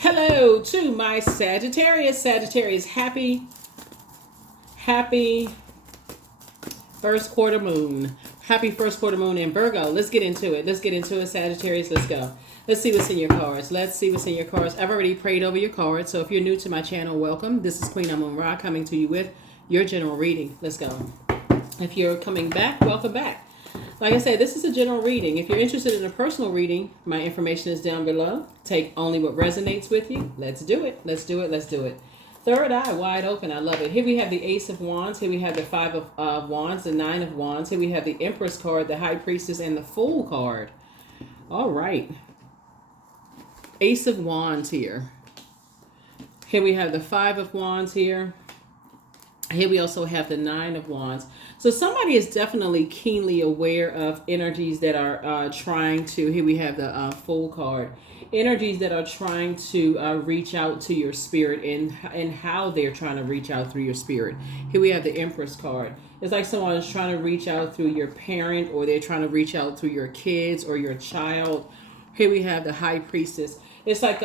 Hello to my Sagittarius. Sagittarius, happy first quarter moon. Happy first quarter moon in Virgo. Let's get into it. Sagittarius. Let's go. Let's see what's in your cards. I've already prayed over your cards. So if you're new to my channel, welcome. This is Queen Amun Ra coming to you with your general reading. Let's go. If you're coming back, welcome back. Like I said, this is a general reading. If you're interested in a personal reading, my information is down below. Take only what resonates with you. Let's do it. Third eye wide open. I love it. Here we have the Ace of Wands. Here we have the Five of Wands, the Nine of Wands. Here we have the Empress card, the High Priestess, and the Fool card. All right. Ace of Wands here. Here we have the Five of Wands here. Here we also have the Nine of Wands. So somebody is definitely keenly aware of energies that are trying to, here we have the Fool card, energies that are trying to reach out to your spirit and how they're trying to reach out through your spirit. Here we have the Empress card. It's like someone is trying to reach out through your parent, or they're trying to reach out through your kids or your child. Here we have the High Priestess. It's like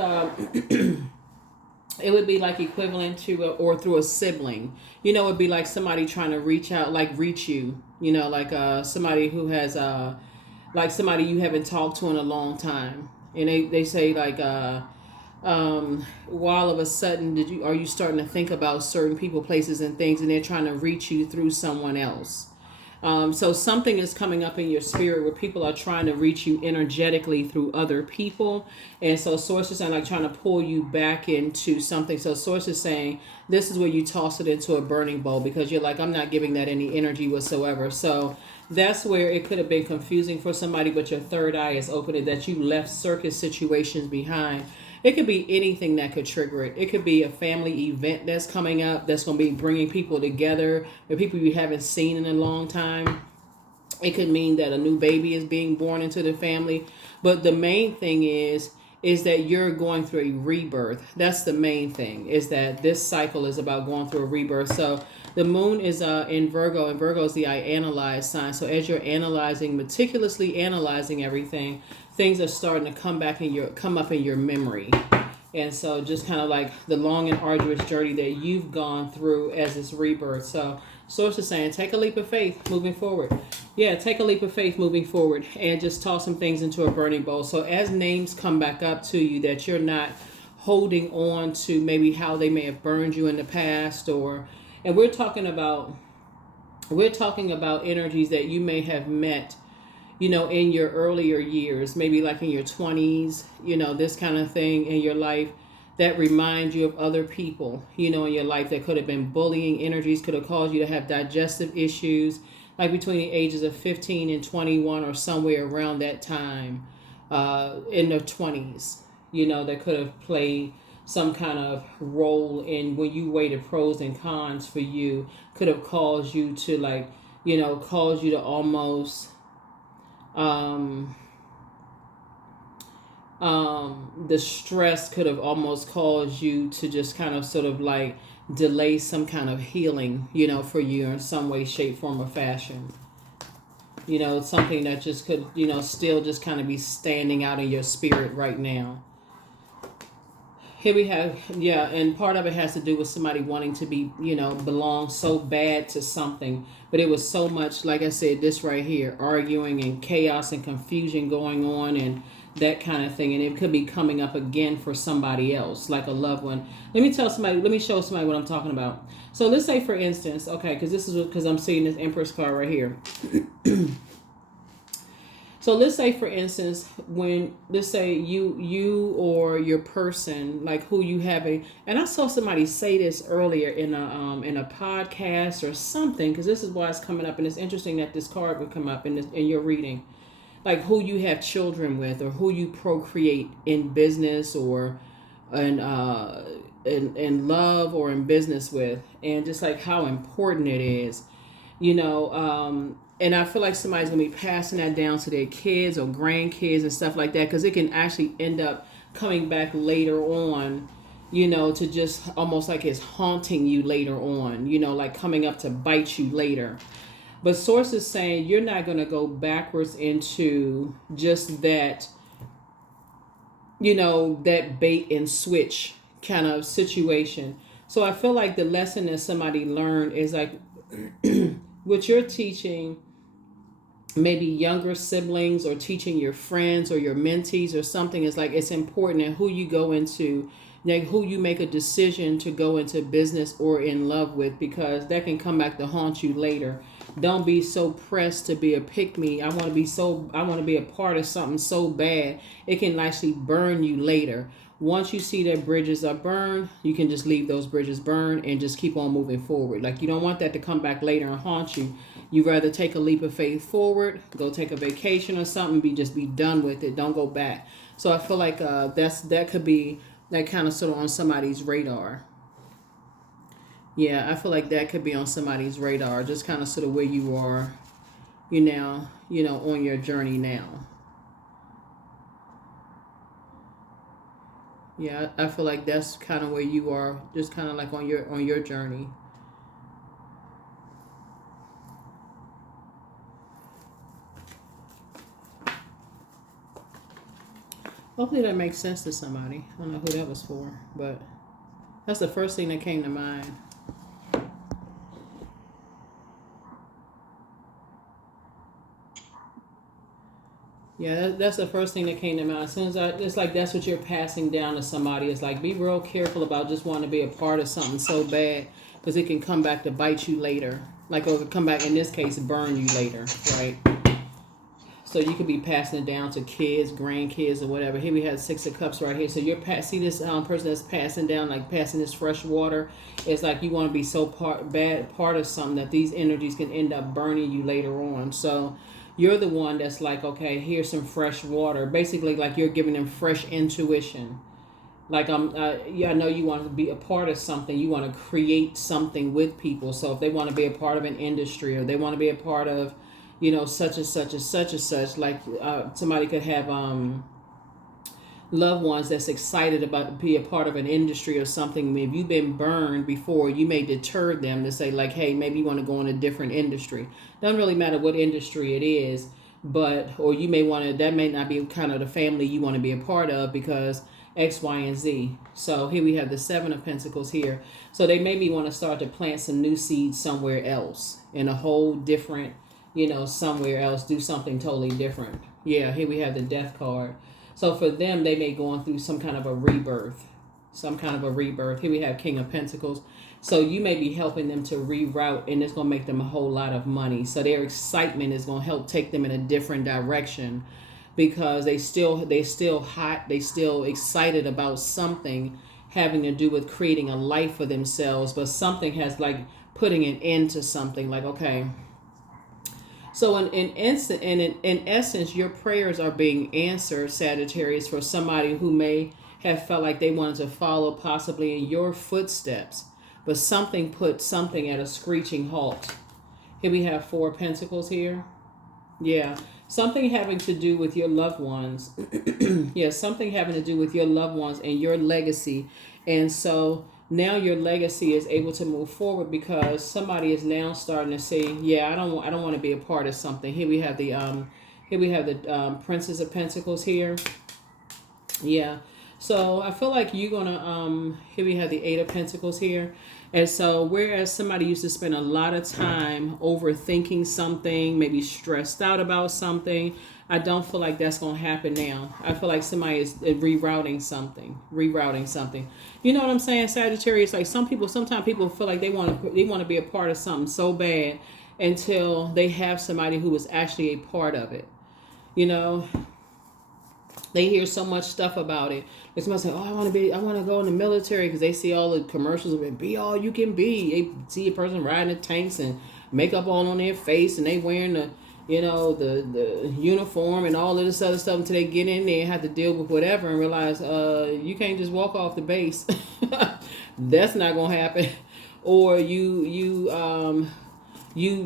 it would be like equivalent to or through a sibling. You know, it'd be like somebody trying to reach out, like reach you. You know, like somebody who has like somebody you haven't talked to in a long time, and they say like while of a sudden are you starting to think about certain people, places, and things, and they're trying to reach you through someone else. So something is coming up in your spirit where people are trying to reach you energetically through other people. And so sources are like trying to pull you back into something. So sources saying this is where you toss it into a burning bowl because you're like, I'm not giving that any energy whatsoever. So that's where it could have been confusing for somebody, but your third eye is open and that you left circus situations behind. It could be anything that could trigger it. It could be a family event that's coming up that's going to be bringing people together, the people you haven't seen in a long time. It could mean that a new baby is being born into the family. But the main thing is that you're going through a rebirth. That's the main thing, is that this cycle is about going through a rebirth. So the moon is in Virgo, and Virgo is the I analyze sign. So as you're meticulously analyzing everything, things are starting to come up in your memory. And so just kind of like the long and arduous journey that you've gone through as this rebirth. So source is saying, take a leap of faith moving forward. Yeah, take a leap of faith moving forward and just toss some things into a burning bowl. So as names come back up to you, that you're not holding on to maybe how they may have burned you in the past, and we're talking about energies that you may have met, you know, in your earlier years, maybe like in your 20s, you know, this kind of thing in your life that remind you of other people, you know, in your life that could have been bullying energies, could have caused you to have digestive issues, like between the ages of 15 and 21 or somewhere around that time in their 20s, you know, that could have played some kind of role in when you weighed the pros and cons for you, could have caused you to like, you know, cause you to almost the stress could have almost caused you to just kind of sort of like delay some kind of healing, you know, for you in some way, shape, form, or fashion. You know, something that just could, you know, still just kind of be standing out in your spirit right now. Here we have, yeah, and part of it has to do with somebody wanting to be, you know, belong so bad to something. But it was so much, like I said, this right here, arguing and chaos and confusion going on and that kind of thing. And it could be coming up again for somebody else, like a loved one. Let me show somebody what I'm talking about. So let's say, for instance, okay, because I'm seeing this Empress card right here. So let's say, for instance, let's say you or your person, like who you have and I saw somebody say this earlier in a podcast or something, because this is why it's coming up, and it's interesting that this card would come up in your reading, like who you have children with, or who you procreate in business or in love or in business with, and just like how important it is, you know. And I feel like somebody's going to be passing that down to their kids or grandkids and stuff like that, because it can actually end up coming back later on, you know, to just almost like it's haunting you later on, you know, like coming up to bite you later. But sources saying you're not going to go backwards into just that, that bait and switch kind of situation. So I feel like the lesson that somebody learned is like what you're teaching maybe younger siblings or teaching your friends or your mentees or something is like it's important and who you go into, like who you make a decision to go into business or in love with, because that can come back to haunt you later. Don't be so pressed to be a pick me. I want to be a part of something so bad it can actually burn you later. Once you see that bridges are burned, you can just leave those bridges burned and just keep on moving forward. Like you don't want that to come back later and haunt you. You rather take a leap of faith forward, go take a vacation or something, be done with it. Don't go back. So I feel like that could be that kind of sort of on somebody's radar. Yeah, I feel like that could be on somebody's radar, just kind of sort of where you are, on your journey now. Yeah, I feel like that's kind of where you are, just kind of like on your journey. Hopefully that makes sense to somebody. I don't know who that was for, but that's the first thing that came to mind. Yeah, that's the first thing that came to mind. As soon as it's like that's what you're passing down to somebody. It's like be real careful about just wanting to be a part of something so bad because it can come back to bite you later. Like, or it could come back, in this case, burn you later, right? So you could be passing it down to kids, grandkids, or whatever. Here we have Six of Cups right here. So you're see this person that's passing down, like passing this fresh water. It's like you want to be so part of something that these energies can end up burning you later on. So you're the one that's like, okay, here's some fresh water. Basically, like you're giving them fresh intuition. Like I know you want to be a part of something. You want to create something with people. So if they want to be a part of an industry or they want to be a part of such and such and such and such. Like somebody could have loved ones that's excited about to be a part of an industry or something. If you've been burned before, you may deter them to say like, hey, maybe you want to go in a different industry. Doesn't really matter what industry it is, or you may want to, that may not be kind of the family you want to be a part of because X, Y, and Z. So here we have the Seven of Pentacles here. So they maybe want to start to plant some new seeds somewhere else in a whole different, somewhere else, do something totally different. Yeah, here we have the Death card. So for them, they may go on through some kind of a rebirth. Here we have King of Pentacles. So you may be helping them to reroute, and it's going to make them a whole lot of money. So their excitement is going to help take them in a different direction because they still hot, they still excited about something having to do with creating a life for themselves, but something has like putting an end to something. Like, okay. So in essence, your prayers are being answered, Sagittarius, for somebody who may have felt like they wanted to follow possibly in your footsteps, but something put something at a screeching halt. Here we have Four of Pentacles here. Yeah, something having to do with your loved ones. Yeah, something having to do with your loved ones and your legacy. And so now your legacy is able to move forward because somebody is now starting to say, yeah, I don't want to be a part of something. Here we have the Princess of Pentacles here. Yeah. So I feel like you're gonna here we have the Eight of Pentacles here. And so whereas somebody used to spend a lot of time overthinking something, maybe stressed out about something, I don't feel like that's going to happen now. I feel like somebody is rerouting something. You know what I'm saying, Sagittarius? Like sometimes people feel like they want to be a part of something so bad until they have somebody who is actually a part of it. They hear so much stuff about it. Like somebody say, "Oh, I want to go in the military," because they see all the commercials of it. Be all you can be. They see a person riding the tanks and makeup all on their face, and they wearing the uniform and all of this other stuff until they get in there and have to deal with whatever and realize, you can't just walk off the base. That's not gonna happen. Or you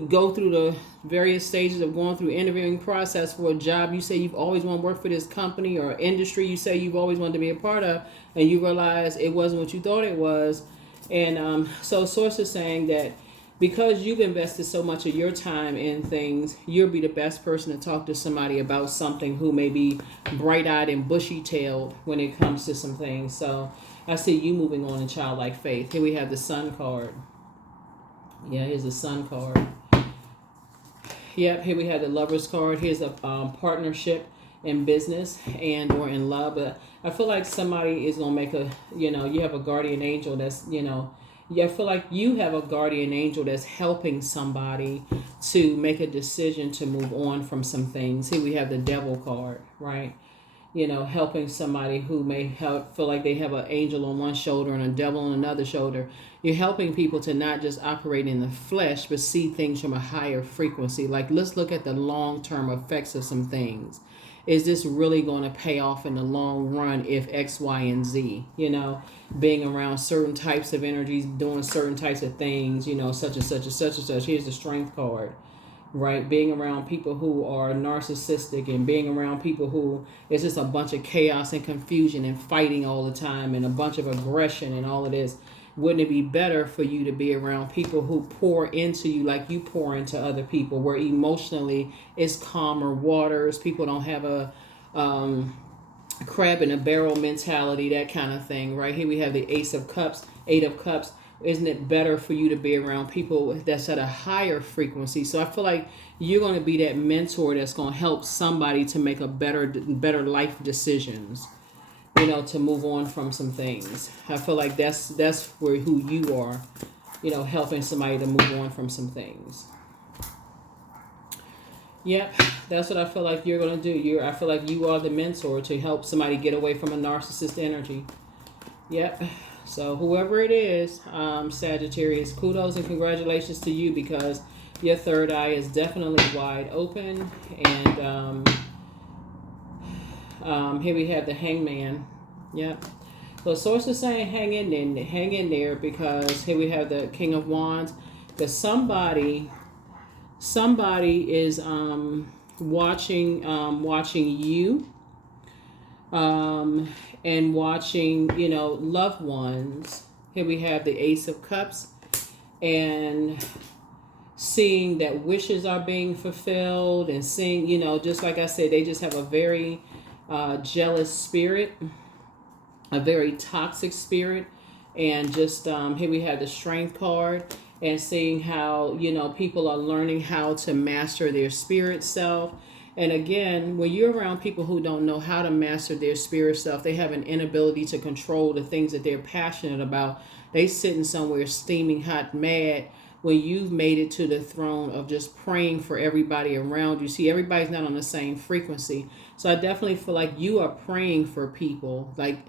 go through the various stages of going through interviewing process for a job you say you've always wanted to work for this company or industry you say you've always wanted to be a part of, and you realize it wasn't what you thought it was. And so source is saying that because you've invested so much of your time in things, you'll be the best person to talk to somebody about something who may be bright-eyed and bushy-tailed when it comes to some things. So I see you moving on in childlike faith. Here we have the Sun card. Yeah, here's the Sun card. Yep, here we have the Lovers card. Here's a partnership in business and or in love. But I feel like somebody is going to make a, you have a guardian angel that's, I feel like you have a guardian angel that's helping somebody to make a decision to move on from some things. Here we have the Devil card, right? Helping somebody who may feel like they have an angel on one shoulder and a devil on another shoulder. You're helping people to not just operate in the flesh, but see things from a higher frequency. Like, let's look at the long-term effects of some things. Is this really going to pay off in the long run if X, Y, and Z? Being around certain types of energies, doing certain types of things, such and such and such and such. Here's the Strength card. Right, being around people who are narcissistic and being around people who it's just a bunch of chaos and confusion and fighting all the time and a bunch of aggression and all of this. Wouldn't it be better for you to be around people who pour into you like you pour into other people, where emotionally it's calmer waters? People don't have a crab in a barrel mentality, that kind of thing. Right here we have the Ace of Cups, Eight of Cups. Isn't it better for you to be around people that's at a higher frequency? So I feel like you're going to be that mentor that's going to help somebody to make a better life decisions, to move on from some things. I feel like that's where who you are, helping somebody to move on from some things. Yep, that's what I feel like you're going to do. I feel like you are the mentor to help somebody get away from a narcissist energy. Yep. So whoever it is, Sagittarius, kudos and congratulations to you, because your third eye is definitely wide open. And here we have the Hangman. Yep. So source is saying hang in there, because here we have the King of Wands. Because somebody is watching you. And watching, loved ones. Here we have the Ace of Cups, and seeing that wishes are being fulfilled, and seeing, just like I said, they just have a very jealous spirit, a very toxic spirit. And just here we have the Strength card, and seeing how, people are learning how to master their spirit self. And again, when you're around people who don't know how to master their spirit self, they have an inability to control the things that they're passionate about. They sitting somewhere steaming hot mad when you've made it to the throne of just praying for everybody around you. See, everybody's not on the same frequency. So I definitely feel like you are praying for people. Like,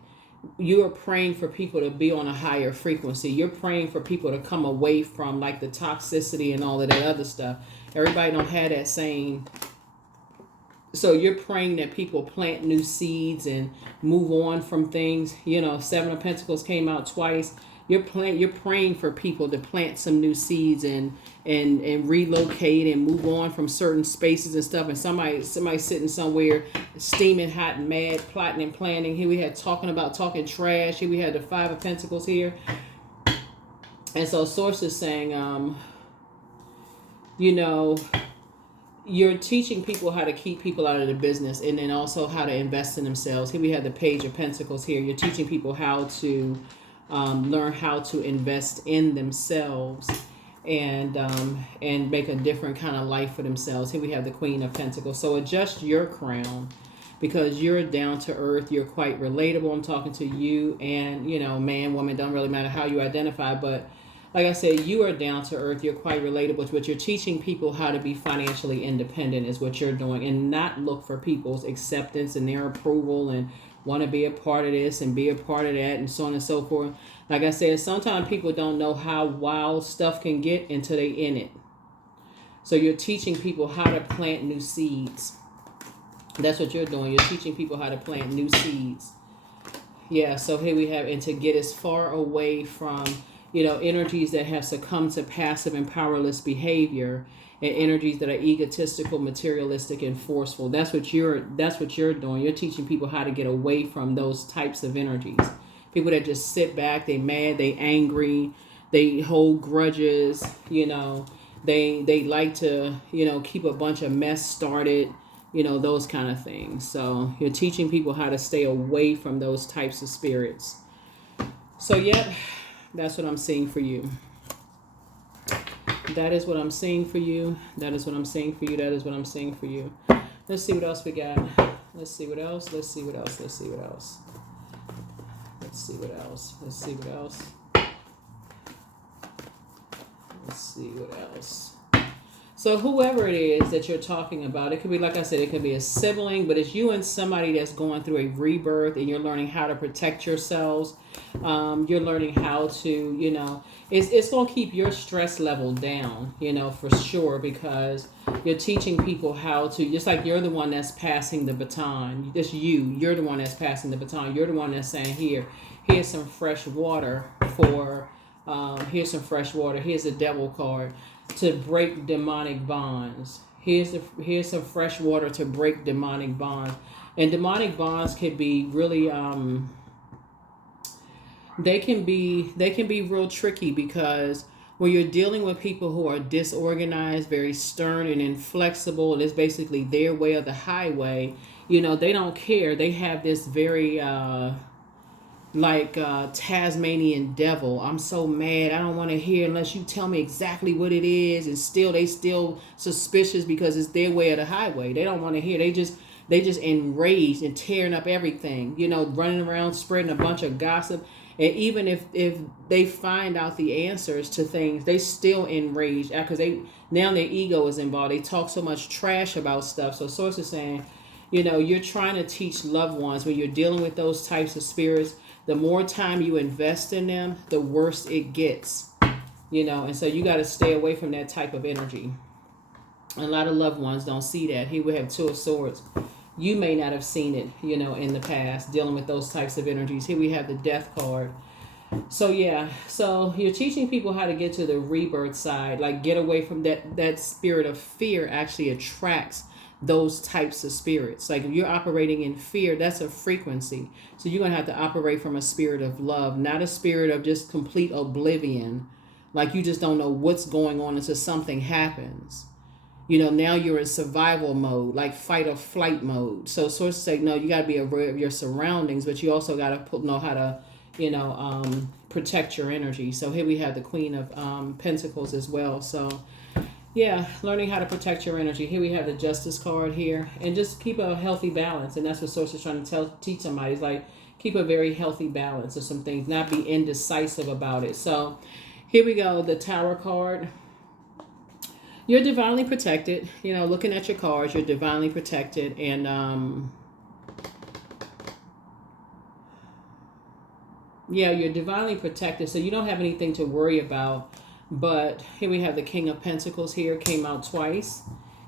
you are praying for people to be on a higher frequency. You're praying for people to come away from like the toxicity and all of that other stuff. Everybody don't have that same. So you're praying that people plant new seeds and move on from things. Seven of Pentacles came out twice. You're praying for people to plant some new seeds and relocate and move on from certain spaces and stuff. And somebody sitting somewhere steaming hot and mad, plotting and planning. Here we had talking trash. Here we had the Five of Pentacles here. And so source is saying, you're teaching people how to keep people out of the business, and then also how to invest in themselves. Here we have the Page of Pentacles here. You're teaching people how to learn how to invest in themselves and make a different kind of life for themselves. Here we have the Queen of Pentacles. So adjust your crown, because you're down to earth. You're quite relatable. I'm talking to you, and man, woman, don't really matter how you identify, but like I said, you are down to earth. You're quite relatable, but you're teaching people how to be financially independent is what you're doing, and not look for people's acceptance and their approval and want to be a part of this and be a part of that and so on and so forth. Like I said, sometimes people don't know how wild stuff can get until they in it. So you're teaching people how to plant new seeds. That's what you're doing. You're teaching people how to plant new seeds. Yeah, so here we have, and to get as far away from energies that have succumbed to passive and powerless behavior, and energies that are egotistical, materialistic, and forceful. That's what you're doing. You're teaching people how to get away from those types of energies. People that just sit back, they mad, they angry, they hold grudges, they like to, keep a bunch of mess started, those kind of things. So you're teaching people how to stay away from those types of spirits. So, yep, that's what I'm seeing for you. That is what I'm seeing for you. That is what I'm seeing for you. That is what I'm seeing for you. Let's see what else we got. Let's see what else. Let's see what else. Let's see what else. Let's see what else. Let's see what else. Let's see what else. So whoever it is that you're talking about, it could be, like I said, it could be a sibling, but it's you and somebody that's going through a rebirth, and you're learning how to protect yourselves. You're learning how to, it's going to keep your stress level down, for sure, because you're teaching people how to, just like you're the one that's passing the baton. Just you're the one that's passing the baton. You're the one that's saying, here's some fresh water here's some fresh water. Here's a devil card to break demonic bonds. Here's some fresh water to break demonic bonds. And demonic bonds can be really they can be real tricky, because when you're dealing with people who are disorganized, very stern and inflexible, and it's basically their way or the highway, they don't care. They have this very Tasmanian devil. I'm so mad. I don't want to hear unless you tell me exactly what it is. And they still suspicious because it's their way or the highway. They don't want to hear. They just enraged and tearing up everything. Running around spreading a bunch of gossip. And even if they find out the answers to things, they still enraged because now their ego is involved. They talk so much trash about stuff. So Source is saying, you're trying to teach loved ones when you're dealing with those types of spirits. The more time you invest in them, the worse it gets, and so you got to stay away from that type of energy. A lot of loved ones don't see that. Here we have Two of Swords. You may not have seen it, in the past, dealing with those types of energies. Here we have the Death card. So, yeah. So you're teaching people how to get to the rebirth side, like get away from that spirit of fear actually attracts those types of spirits. Like if you're operating in fear, that's a frequency. So you're going to have to operate from a spirit of love, not a spirit of just complete oblivion. Like you just don't know what's going on until something happens. Now you're in survival mode, like fight or flight mode. So sources say, no, you got to be aware of your surroundings, but you also got to know how to, protect your energy. So here we have the Queen of Pentacles as well. So yeah, learning how to protect your energy. Here we have the Justice card here, and just keep a healthy balance. And that's what Source is trying to teach somebody. It's like keep a very healthy balance of some things, not be indecisive about it. So here we go, the Tower card. You're divinely protected. Looking at your cards, you're divinely protected, and yeah, you're divinely protected. So you don't have anything to worry about. But here we have the King of Pentacles here, came out twice.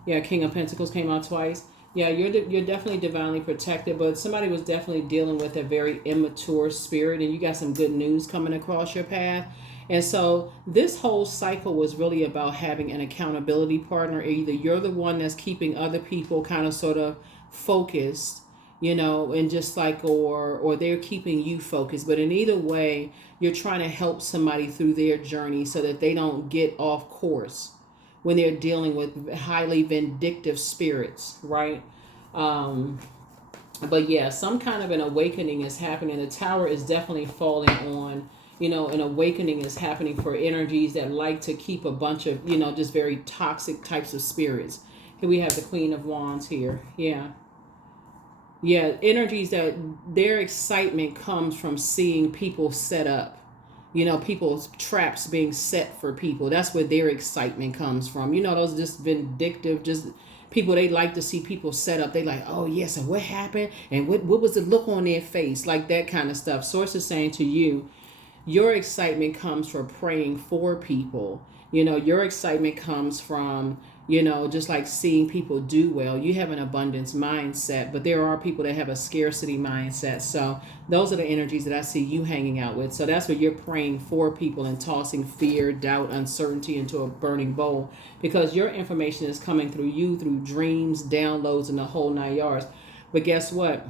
Yeah, King of Pentacles came out twice. Yeah, you're definitely divinely protected, but somebody was definitely dealing with a very immature spirit, and you got some good news coming across your path. And so this whole cycle was really about having an accountability partner. Either you're the one that's keeping other people kind of sort of focused, and just like, or they're keeping you focused. But in either way, you're trying to help somebody through their journey so that they don't get off course when they're dealing with highly vindictive spirits, right? But yeah, some kind of an awakening is happening. The Tower is definitely falling on, an awakening is happening for energies that like to keep a bunch of, just very toxic types of spirits. Here we have the Queen of Wands here. Yeah, energies that their excitement comes from seeing people set up. People's traps being set for people. That's where their excitement comes from. Those just vindictive, just people, they like to see people set up. They like, oh, yes, and what happened? And what was the look on their face? Like that kind of stuff. Source is saying to you, your excitement comes from praying for people. Your excitement comes from, just like seeing people do well. You have an abundance mindset, but there are people that have a scarcity mindset. So those are the energies that I see you hanging out with. So that's what you're praying for people and tossing fear, doubt, uncertainty into a burning bowl, because your information is coming through you, through dreams, downloads, and the whole 9 yards. But guess what?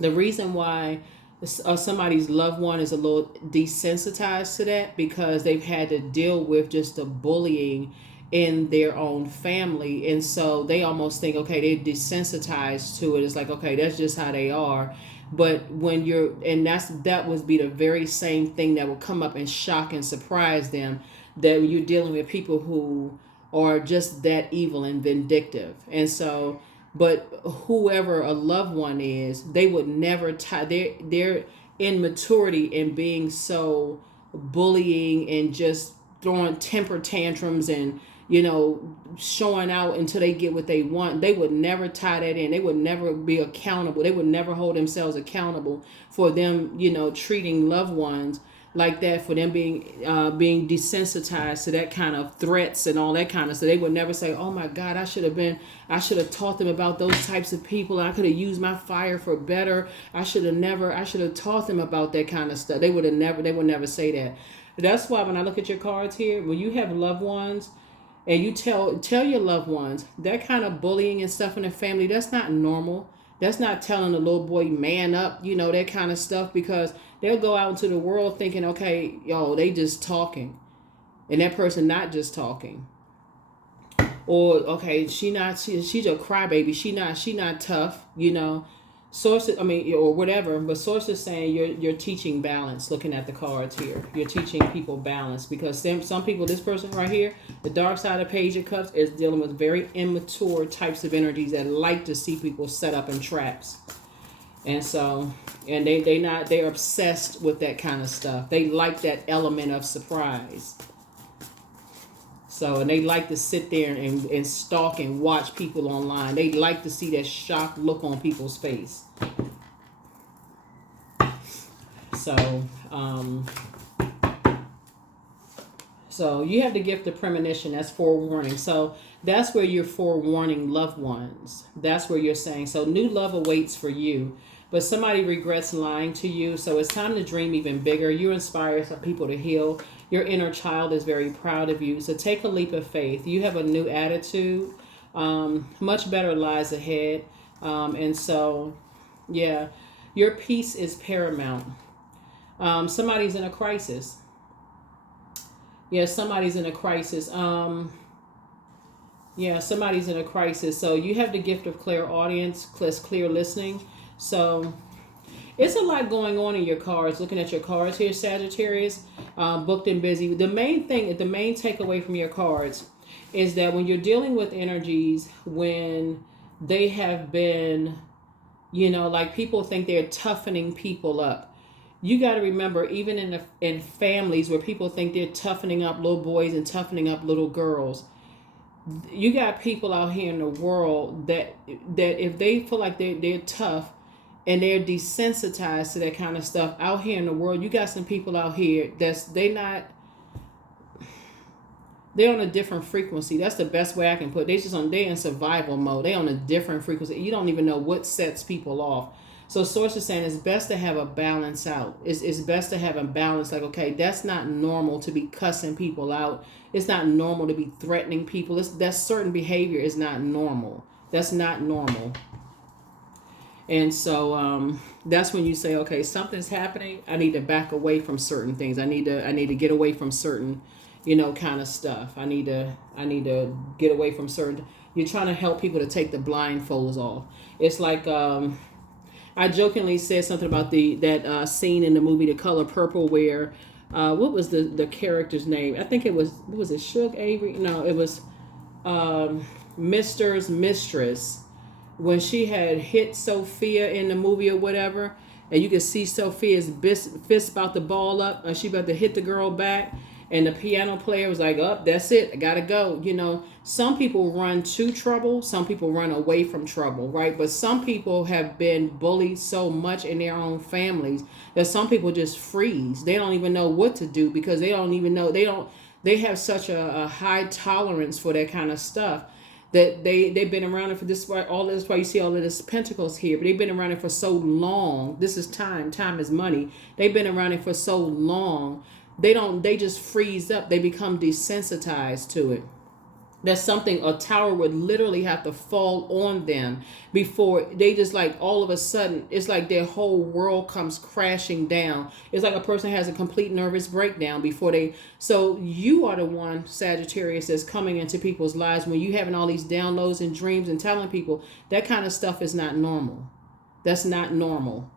The reason why somebody's loved one is a little desensitized to that because they've had to deal with just the bullying in their own family, and so they almost think, okay, they're desensitized to it. It's like, okay, that's just how they are. But when you're, and that would be the very same thing that will come up and shock and surprise them, that you're dealing with people who are just that evil and vindictive. And so, but whoever a loved one is, they would never tie their immaturity and being so bullying and just throwing temper tantrums and, showing out until they get what they want. They would never tie that in. They would never be accountable. They would never hold themselves accountable for them, treating loved ones like that, for them being desensitized to that kind of threats and all that kind of stuff. They would never say, oh my God, I should have taught them about those types of people. I could have used my fire for better. I should have taught them about that kind of stuff. They would never say that. That's why when I look at your cards here, when you have loved ones, and you tell your loved ones that kind of bullying and stuff in the family, that's not normal. That's not telling a little boy, man up, that kind of stuff, because they'll go out into the world thinking, okay, they just talking, and that person not just talking. Or, okay, she's a crybaby. She not tough, Sources, or whatever, but sources saying you're teaching balance. Looking at the cards here, you're teaching people balance, because some people, this person right here, the dark side of Page of Cups, is dealing with very immature types of energies that like to see people set up in traps, and so, and they're obsessed with that kind of stuff. They like that element of surprise. So, and they like to sit there and stalk and watch people online. They like to see that shocked look on people's face. So, so you have the gift of premonition. That's forewarning. So that's where you're forewarning loved ones. That's where you're saying, so new love awaits for you. But somebody regrets lying to you. So it's time to dream even bigger. You inspire some people to heal. Your inner child is very proud of you. So take a leap of faith. You have a new attitude. Much better lies ahead. And so, yeah, your peace is paramount. Somebody's in a crisis. Yeah, somebody's in a crisis. Yeah, somebody's in a crisis. So you have the gift of clairaudience, clear listening. So it's a lot going on in your cards. Looking at your cards here, Sagittarius, booked and busy. The main takeaway from your cards is that when you're dealing with energies, when they have been, like people think they're toughening people up. You got to remember, even in families where people think they're toughening up little boys and toughening up little girls, you got people out here in the world that if they feel like they're tough, and they're desensitized to that kind of stuff out here in the world. You got some people out here they're on a different frequency. That's the best way I can put it. They're in survival mode. They're on a different frequency. You don't even know what sets people off. So source is saying it's best to have a balance out. It's best to have a balance. Like, okay, that's not normal to be cussing people out. It's not normal to be threatening people. That certain behavior is not normal. That's not normal. And so that's when you say, okay, something's happening. I need to back away from certain things. I need to get away from certain, kind of stuff. I need to get away from certain. You're trying to help people to take the blindfolds off. It's like I jokingly said something about that scene in the movie The Color Purple where what was the character's name? I think it was Suge Avery? No, it was Mister's mistress. When she had hit Sophia in the movie or whatever, and you could see Sophia's fist about to ball up, and she about to hit the girl back, and the piano player was like, "Oh, that's it, I gotta go." Some people run to trouble, some people run away from trouble, right? But some people have been bullied so much in their own families that some people just freeze. They don't even know what to do because they don't even know they have such a high tolerance for that kind of stuff. That they've been around it for this, all this, why you see all of this pentacles here, but they've been around it for so long. This is time is money. They've been around it for so long, they just freeze up. They become desensitized to it. That's something, a tower would literally have to fall on them before they just like all of a sudden, it's like their whole world comes crashing down. It's like a person has a complete nervous breakdown before they. So you are the one, Sagittarius, that's coming into people's lives when you having all these downloads and dreams and telling people that kind of stuff is not normal. That's not normal.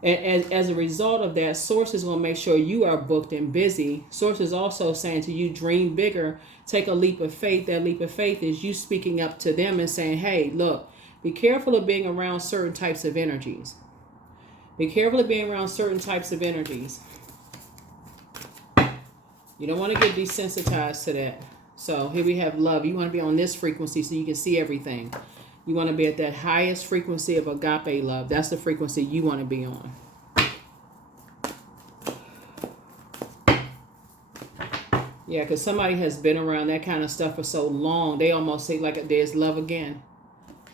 And as a result of that, Source is going to make sure you are booked and busy. Source is also saying to you, dream bigger, take a leap of faith. That leap of faith is you speaking up to them and saying, hey, look, be careful of being around certain types of energies. Be careful of being around certain types of energies. You don't want to get desensitized to that. So here we have love. You want to be on this frequency so you can see everything. You want to be at that highest frequency of agape love. That's the frequency you want to be on. Yeah, because somebody has been around that kind of stuff for so long, they almost say like there's love again.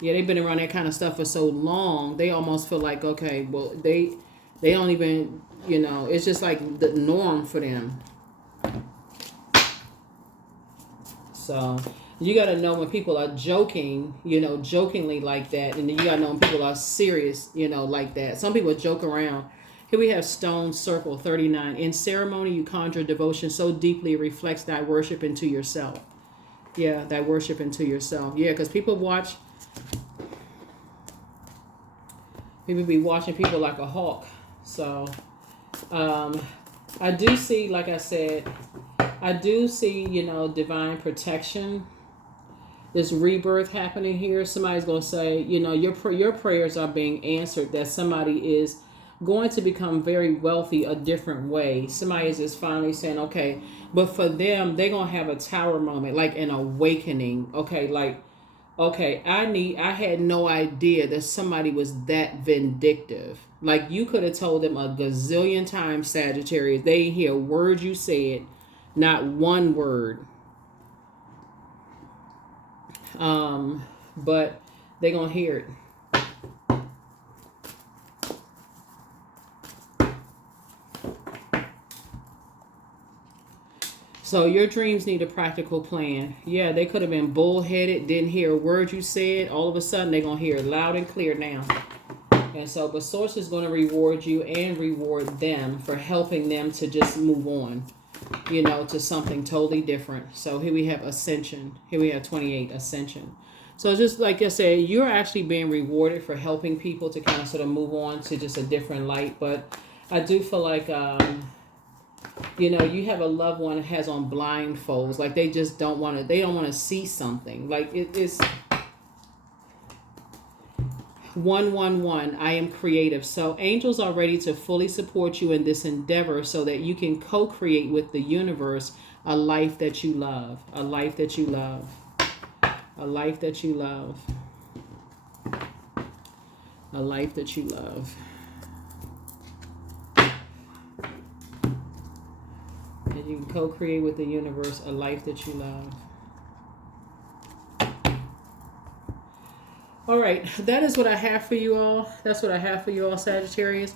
Yeah, they've been around that kind of stuff for so long, they almost feel like, okay, well, they don't even, it's just like the norm for them. So you got to know when people are joking, jokingly like that. And then you got to know when people are serious, like that. Some people joke around. Here we have Stone Circle 39. In ceremony, you conjure devotion so deeply it reflects thy worship into yourself. Yeah, thy worship into yourself. Yeah, because people be watching people like a hawk. So I do see, like I said, divine protection. This rebirth happening here. Somebody's going to say, your prayers are being answered, that somebody is going to become very wealthy a different way. Somebody is just finally saying, okay, but for them, they're going to have a tower moment, like an awakening. Okay, like, okay, I had no idea that somebody was that vindictive. Like, you could have told them a gazillion times, Sagittarius. They didn't hear a word you said, not one word. But they're going to hear it. So your dreams need a practical plan. Yeah, they could have been bullheaded, didn't hear a word you said. All of a sudden, they're going to hear it loud and clear now. And so, but Source is going to reward you and reward them for helping them to just move on, to something totally different. So here we have Ascension. Here we have 28, Ascension. So just like I said, you're actually being rewarded for helping people to kind of sort of move on to just a different light. But I do feel like, you have a loved one that has on blindfolds. Like they just don't want to see something. Like it's 111. I am creative. So angels are ready to fully support you in this endeavor so that you can co-create with the universe a life that you love. A life that you love. A life that you love. A life that you love. And you can co-create with the universe a life that you love. All right, that is what I have for you all. That's what I have for you all, Sagittarius.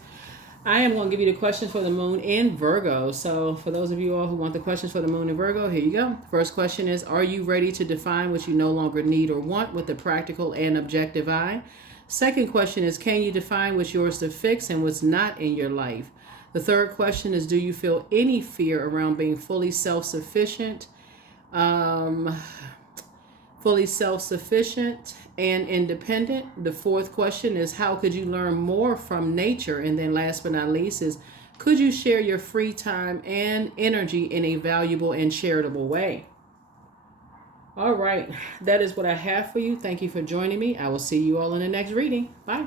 I am going to give you the questions for the moon in Virgo. So for those of you all who want the questions for the moon in Virgo, here you go. First question is, are you ready to define what you no longer need or want with a practical and objective eye? Second question is, can you define what's yours to fix and what's not in your life? The third question is, do you feel any fear around being fully self-sufficient? Fully self-sufficient and independent. The fourth question is, how could you learn more from nature? And then last but not least is, could you share your free time and energy in a valuable and charitable way? All right, that is what I have for you. Thank you for joining me. I will see you all in the next reading. Bye.